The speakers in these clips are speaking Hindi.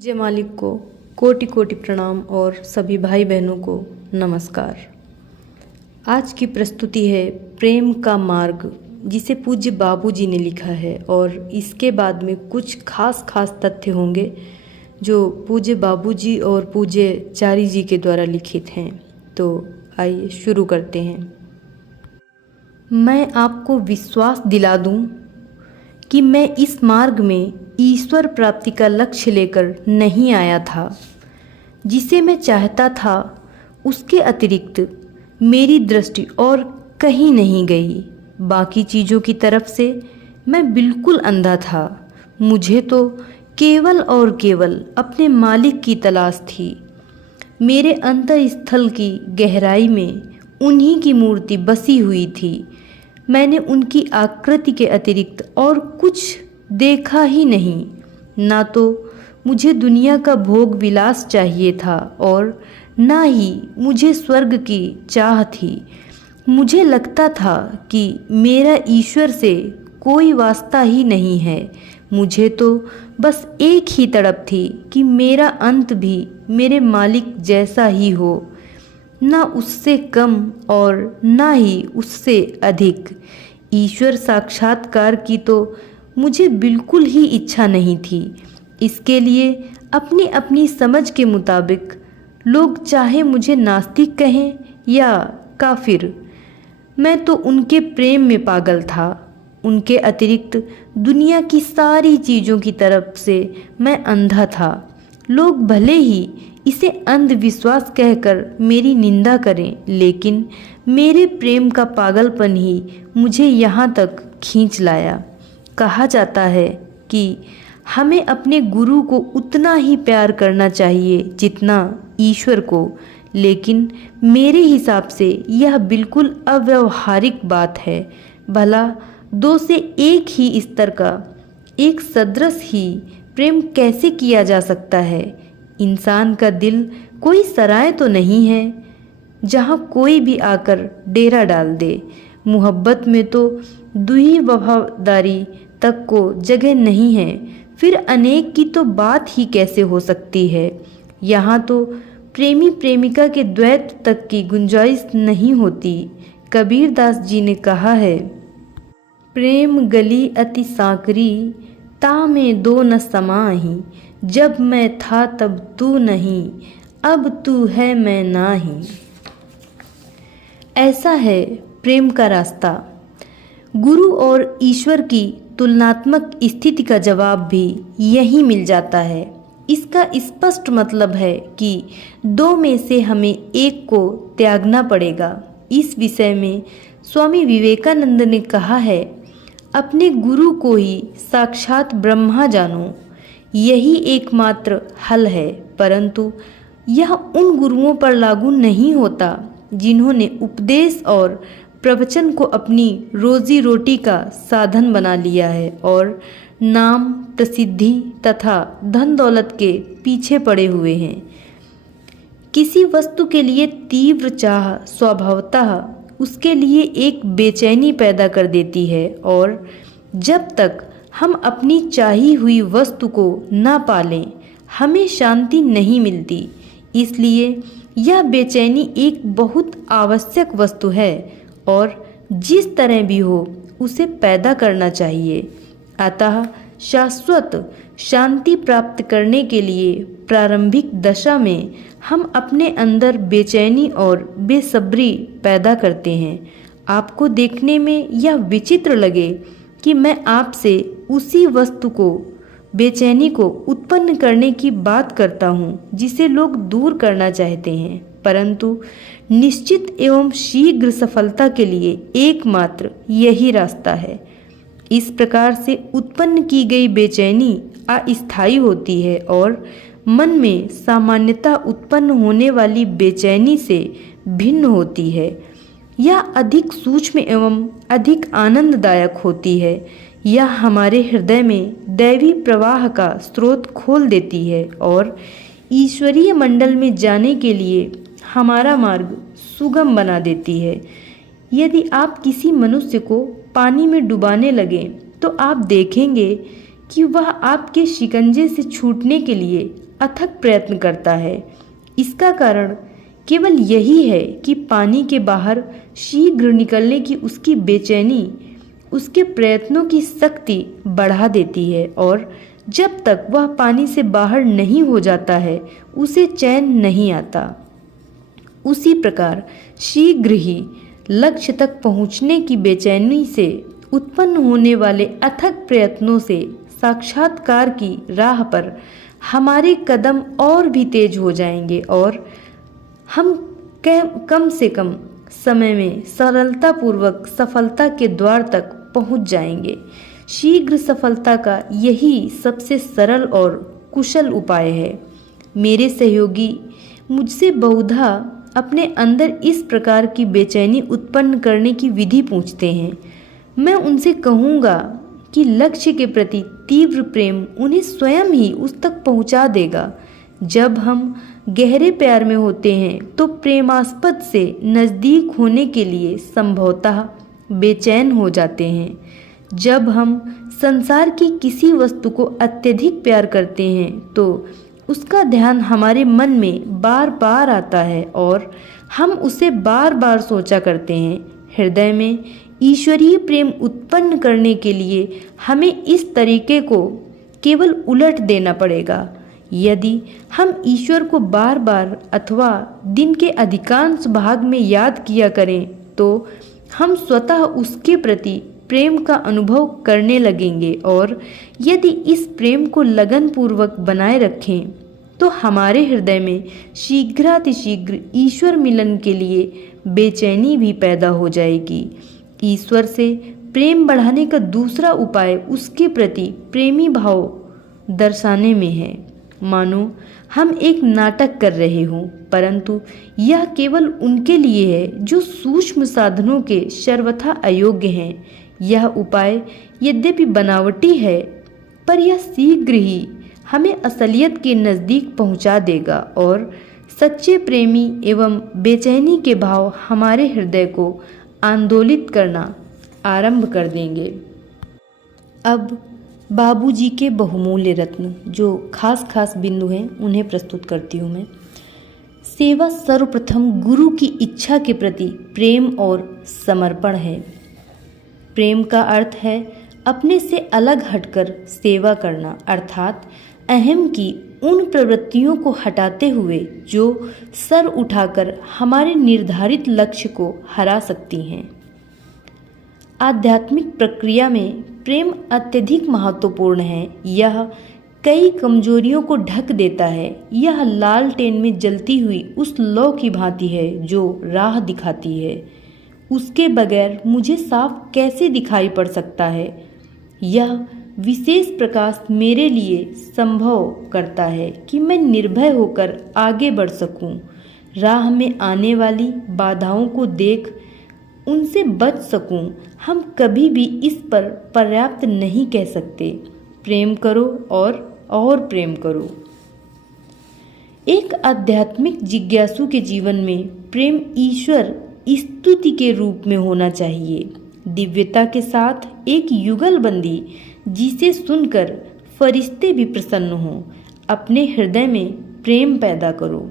जय मालिक को कोटि कोटि प्रणाम और सभी भाई बहनों को नमस्कार। आज की प्रस्तुति है प्रेम का मार्ग, जिसे पूज्य बाबूजी ने लिखा है और इसके बाद में कुछ खास तथ्य होंगे जो पूज्य बाबूजी और पूज्य चारी जी के द्वारा लिखित हैं। तो आइए शुरू करते हैं। मैं आपको विश्वास दिला दूं कि मैं इस मार्ग में ईश्वर प्राप्ति का लक्ष्य लेकर नहीं आया था। जिसे मैं चाहता था उसके अतिरिक्त मेरी दृष्टि और कहीं नहीं गई। बाकी चीज़ों की तरफ से मैं बिल्कुल अंधा था। मुझे तो केवल और केवल अपने मालिक की तलाश थी। मेरे अंतःस्थल की गहराई में उन्हीं की मूर्ति बसी हुई थी। मैंने उनकी आकृति के अतिरिक्त और कुछ देखा ही नहीं। ना तो मुझे दुनिया का भोग विलास चाहिए था और ना ही मुझे स्वर्ग की चाह थी। मुझे लगता था कि मेरा ईश्वर से कोई वास्ता ही नहीं है। मुझे तो बस एक ही तड़प थी कि मेरा अंत भी मेरे मालिक जैसा ही हो, ना उससे कम और ना ही उससे अधिक। ईश्वर साक्षात्कार की तो मुझे बिल्कुल ही इच्छा नहीं थी। इसके लिए अपनी अपनी समझ के मुताबिक लोग चाहे मुझे नास्तिक कहें या काफिर, मैं तो उनके प्रेम में पागल था। उनके अतिरिक्त दुनिया की सारी चीज़ों की तरफ से मैं अंधा था। लोग भले ही इसे अंधविश्वास कहकर मेरी निंदा करें, लेकिन मेरे प्रेम का पागलपन ही मुझे यहाँ तक खींच लाया। कहा जाता है कि हमें अपने गुरु को उतना ही प्यार करना चाहिए जितना ईश्वर को, लेकिन मेरे हिसाब से यह बिल्कुल अव्यावहारिक बात है। भला दो से एक ही स्तर का, एक सदृश ही प्रेम कैसे किया जा सकता है? इंसान का दिल कोई सराय तो नहीं है जहाँ कोई भी आकर डेरा डाल दे। मोहब्बत में तो दुही वफादारी तक को जगह नहीं है, फिर अनेक की तो बात ही कैसे हो सकती है? यहाँ तो प्रेमी प्रेमिका के द्वैत तक की गुंजाइश नहीं होती। कबीर दास जी ने कहा है, प्रेम गली अति सांकरी, ता में दो न समाही। जब मैं था तब तू नहीं, अब तू है मैं नाही। ऐसा है प्रेम का रास्ता। गुरु और ईश्वर की तुलनात्मक स्थिति का जवाब भी यही मिल जाता है। इसका स्पष्ट मतलब है कि दो में से हमें एक को त्यागना पड़ेगा। इस विषय में स्वामी विवेकानंद ने कहा है, अपने गुरु को ही साक्षात ब्रह्मा जानो, यही एकमात्र हल है। परंतु यह उन गुरुओं पर लागू नहीं होता जिन्होंने उपदेश और प्रवचन को अपनी रोजी रोटी का साधन बना लिया है और नाम, प्रसिद्धि तथा धन दौलत के पीछे पड़े हुए हैं। किसी वस्तु के लिए तीव्र चाह स्वभावतः उसके लिए एक बेचैनी पैदा कर देती है और जब तक हम अपनी चाही हुई वस्तु को ना पालें, हमें शांति नहीं मिलती। इसलिए यह बेचैनी एक बहुत आवश्यक वस्तु है और जिस तरह भी हो उसे पैदा करना चाहिए। अतः शाश्वत शांति प्राप्त करने के लिए प्रारंभिक दशा में हम अपने अंदर बेचैनी और बेसब्री पैदा करते हैं। आपको देखने में यह विचित्र लगे कि मैं आपसे उसी वस्तु को, बेचैनी को उत्पन्न करने की बात करता हूँ जिसे लोग दूर करना चाहते हैं, परंतु निश्चित एवं शीघ्र सफलता के लिए एकमात्र यही रास्ता है। इस प्रकार से उत्पन्न की गई बेचैनी अस्थायी होती है और मन में सामान्यतः उत्पन्न होने वाली बेचैनी से भिन्न होती है। यह अधिक सूक्ष्म एवं अधिक आनंददायक होती है। यह हमारे हृदय में दैवी प्रवाह का स्रोत खोल देती है और ईश्वरीय मंडल में जाने के लिए हमारा मार्ग सुगम बना देती है। यदि आप किसी मनुष्य को पानी में डुबाने लगें तो आप देखेंगे कि वह आपके शिकंजे से छूटने के लिए अथक प्रयत्न करता है। इसका कारण केवल यही है कि पानी के बाहर शीघ्र निकलने की उसकी बेचैनी उसके प्रयत्नों की शक्ति बढ़ा देती है, और जब तक वह पानी से बाहर नहीं हो जाता है उसे चैन नहीं आता। उसी प्रकार शीघ्र ही लक्ष्य तक पहुंचने की बेचैनी से उत्पन्न होने वाले अथक प्रयत्नों से साक्षात्कार की राह पर हमारे कदम और भी तेज हो जाएंगे, और हम कम से कम समय में सरलतापूर्वक सफलता के द्वार तक पहुंच जाएंगे। शीघ्र सफलता का यही सबसे सरल और कुशल उपाय है। मेरे सहयोगी मुझसे बहुधा अपने अंदर इस प्रकार की बेचैनी उत्पन्न करने की विधि पूछते हैं। मैं उनसे कहूँगा कि लक्ष्य के प्रति तीव्र प्रेम उन्हें स्वयं ही उस तक पहुँचा देगा। जब हम गहरे प्यार में होते हैं तो प्रेमास्पद से नज़दीक होने के लिए संभवतः बेचैन हो जाते हैं। जब हम संसार की किसी वस्तु को अत्यधिक प्यार करते हैं तो उसका ध्यान हमारे मन में बार बार आता है और हम उसे बार बार सोचा करते हैं। हृदय में ईश्वरीय प्रेम उत्पन्न करने के लिए हमें इस तरीके को केवल उलट देना पड़ेगा। यदि हम ईश्वर को बार बार अथवा दिन के अधिकांश भाग में याद किया करें तो हम स्वतः उसके प्रति प्रेम का अनुभव करने लगेंगे, और यदि इस प्रेम को लगनपूर्वक बनाए रखें तो हमारे हृदय में शीघ्रातिशीघ्र ईश्वर मिलन के लिए बेचैनी भी पैदा हो जाएगी। ईश्वर से प्रेम बढ़ाने का दूसरा उपाय उसके प्रति प्रेमी भाव दर्शाने में है। मानो हम एक नाटक कर रहे हों, परंतु यह केवल उनके लिए है जो सूक्ष्म साधनों के सर्वथा अयोग्य हैं। यह उपाय यद्यपि बनावटी है, पर यह शीघ्र ही हमें असलियत के नज़दीक पहुंचा देगा और सच्चे प्रेमी एवं बेचैनी के भाव हमारे हृदय को आंदोलित करना आरंभ कर देंगे। अब बाबूजी के बहुमूल्य रत्न जो खास बिंदु हैं उन्हें प्रस्तुत करती हूँ मैं। सेवा सर्वप्रथम गुरु की इच्छा के प्रति प्रेम और समर्पण है। प्रेम का अर्थ है अपने से अलग हटकर सेवा करना, अर्थात अहम की उन प्रवृत्तियों को हटाते हुए जो सर उठाकर हमारे निर्धारित लक्ष्य को हरा सकती हैं। आध्यात्मिक प्रक्रिया में प्रेम अत्यधिक महत्वपूर्ण है। यह कई कमजोरियों को ढक देता है। यह लालटेन में जलती हुई उस लौ की भांति है जो राह दिखाती है। उसके बगैर मुझे साफ कैसे दिखाई पड़ सकता है। यह विशेष प्रकाश मेरे लिए संभव करता है कि मैं निर्भय होकर आगे बढ़ सकूं, राह में आने वाली बाधाओं को देख उनसे बच सकूं। हम कभी भी इस पर पर्याप्त नहीं कह सकते। प्रेम करो और प्रेम करो। एक आध्यात्मिक जिज्ञासु के जीवन में प्रेम ईश्वर स्तुति के रूप में होना चाहिए, दिव्यता के साथ एक युगलबंदी जिसे सुनकर फरिश्ते भी प्रसन्न हों। अपने हृदय में प्रेम पैदा करो।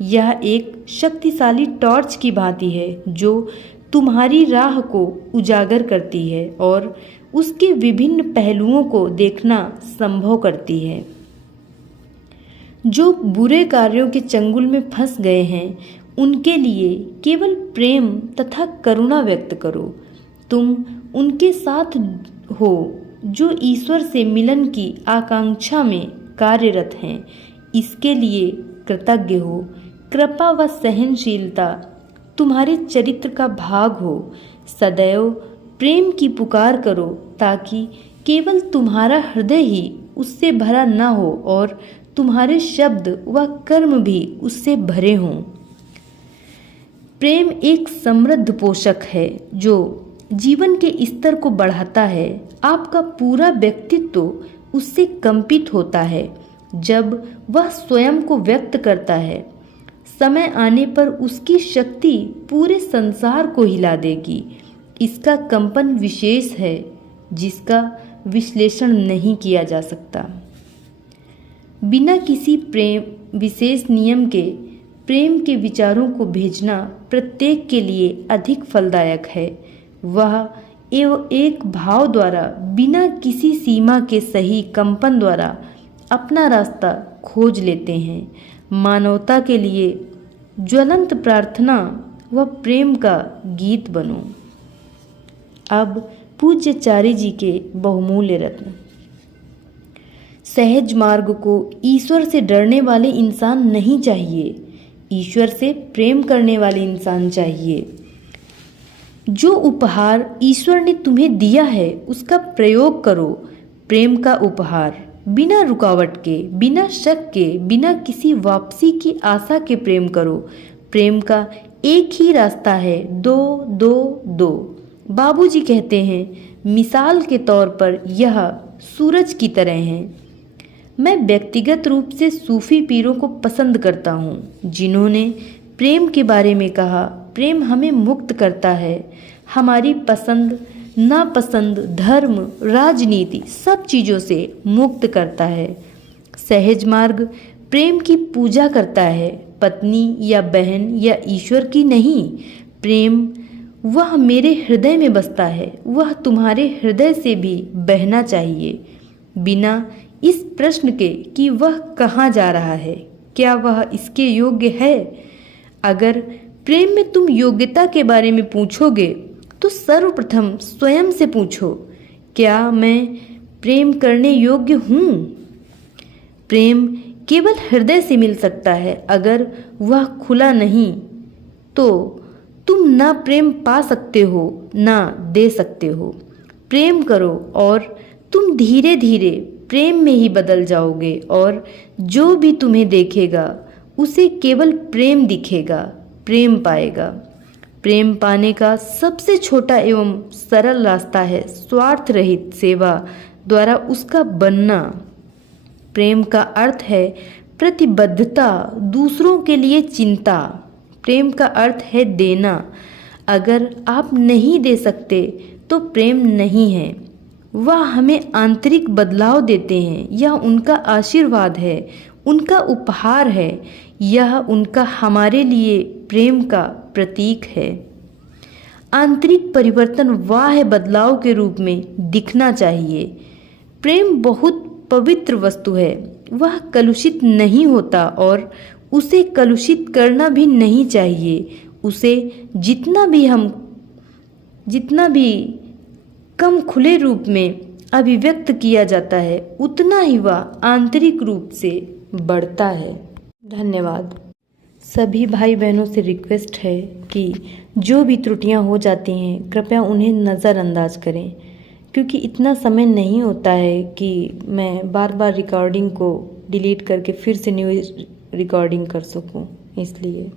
यह एक शक्तिशाली टॉर्च की भांति है जो तुम्हारी राह को उजागर करती है और उसके विभिन्न पहलुओं को देखना संभव करती है। जो बुरे कार्यों के चंगुल में फंस गए हैं उनके लिए केवल प्रेम तथा करुणा व्यक्त करो। तुम उनके साथ हो जो ईश्वर से मिलन की आकांक्षा में कार्यरत हैं। इसके लिए कृतज्ञ हो। कृपा व सहनशीलता तुम्हारे चरित्र का भाग हो। सदैव प्रेम की पुकार करो ताकि केवल तुम्हारा हृदय ही उससे भरा न हो और तुम्हारे शब्द व कर्म भी उससे भरे हों। प्रेम एक समृद्ध पोषक है जो जीवन के स्तर को बढ़ाता है। आपका पूरा व्यक्तित्व उससे कंपित होता है जब वह स्वयं को व्यक्त करता है। समय आने पर उसकी शक्ति पूरे संसार को हिला देगी। इसका कंपन विशेष है जिसका विश्लेषण नहीं किया जा सकता। बिना किसी प्रेम विशेष नियम के प्रेम के विचारों को भेजना प्रत्येक के लिए अधिक फलदायक है। वह एक भाव द्वारा बिना किसी सीमा के सही कंपन द्वारा अपना रास्ता खोज लेते हैं। मानवता के लिए ज्वलंत प्रार्थना व प्रेम का गीत बनो। अब पूज्याचार्य जी के बहुमूल्य रत्न। सहज मार्ग को ईश्वर से डरने वाले इंसान नहीं चाहिए, ईश्वर से प्रेम करने वाले इंसान चाहिए। जो उपहार ईश्वर ने तुम्हें दिया है उसका प्रयोग करो। प्रेम का उपहार बिना रुकावट के, बिना शक के, बिना किसी वापसी की आशा के प्रेम करो। प्रेम का एक ही रास्ता है, दो दो दो। बाबूजी कहते हैं, मिसाल के तौर पर यह सूरज की तरह है। मैं व्यक्तिगत रूप से सूफी पीरों को पसंद करता हूँ, जिन्होंने प्रेम के बारे में कहा, प्रेम हमें मुक्त करता है। हमारी पसंद नापसंद, धर्म, राजनीति सब चीज़ों से मुक्त करता है। सहज मार्ग प्रेम की पूजा करता है, पत्नी या बहन या ईश्वर की नहीं। प्रेम वह मेरे हृदय में बसता है, वह तुम्हारे हृदय से भी बहना चाहिए, बिना इस प्रश्न के कि वह कहाँ जा रहा है, क्या वह इसके योग्य है। अगर प्रेम में तुम योग्यता के बारे में पूछोगे तो सर्वप्रथम स्वयं से पूछो, क्या मैं प्रेम करने योग्य हूँ। प्रेम केवल हृदय से मिल सकता है, अगर वह खुला नहीं तो तुम ना प्रेम पा सकते हो ना दे सकते हो। प्रेम करो और तुम धीरे धीरे प्रेम में ही बदल जाओगे, और जो भी तुम्हें देखेगा उसे केवल प्रेम दिखेगा, प्रेम पाएगा। प्रेम पाने का सबसे छोटा एवं सरल रास्ता है स्वार्थ रहित सेवा द्वारा उसका बनना। प्रेम का अर्थ है प्रतिबद्धता, दूसरों के लिए चिंता। प्रेम का अर्थ है देना। अगर आप नहीं दे सकते तो प्रेम नहीं है। वह हमें आंतरिक बदलाव देते हैं, यह उनका आशीर्वाद है, उनका उपहार है, यह उनका हमारे लिए प्रेम का प्रतीक है। आंतरिक परिवर्तन बाह्य बदलाव के रूप में दिखना चाहिए। प्रेम बहुत पवित्र वस्तु है, वह कलुषित नहीं होता और उसे कलुषित करना भी नहीं चाहिए। उसे जितना भी कम खुले रूप में अभिव्यक्त किया जाता है, उतना ही वह आंतरिक रूप से बढ़ता है। धन्यवाद। सभी भाई बहनों से रिक्वेस्ट है कि जो भी त्रुटियां हो जाती हैं कृपया उन्हें नज़रअंदाज करें, क्योंकि इतना समय नहीं होता है कि मैं बार बार रिकॉर्डिंग को डिलीट करके फिर से न्यू रिकॉर्डिंग कर सकूं, इसलिए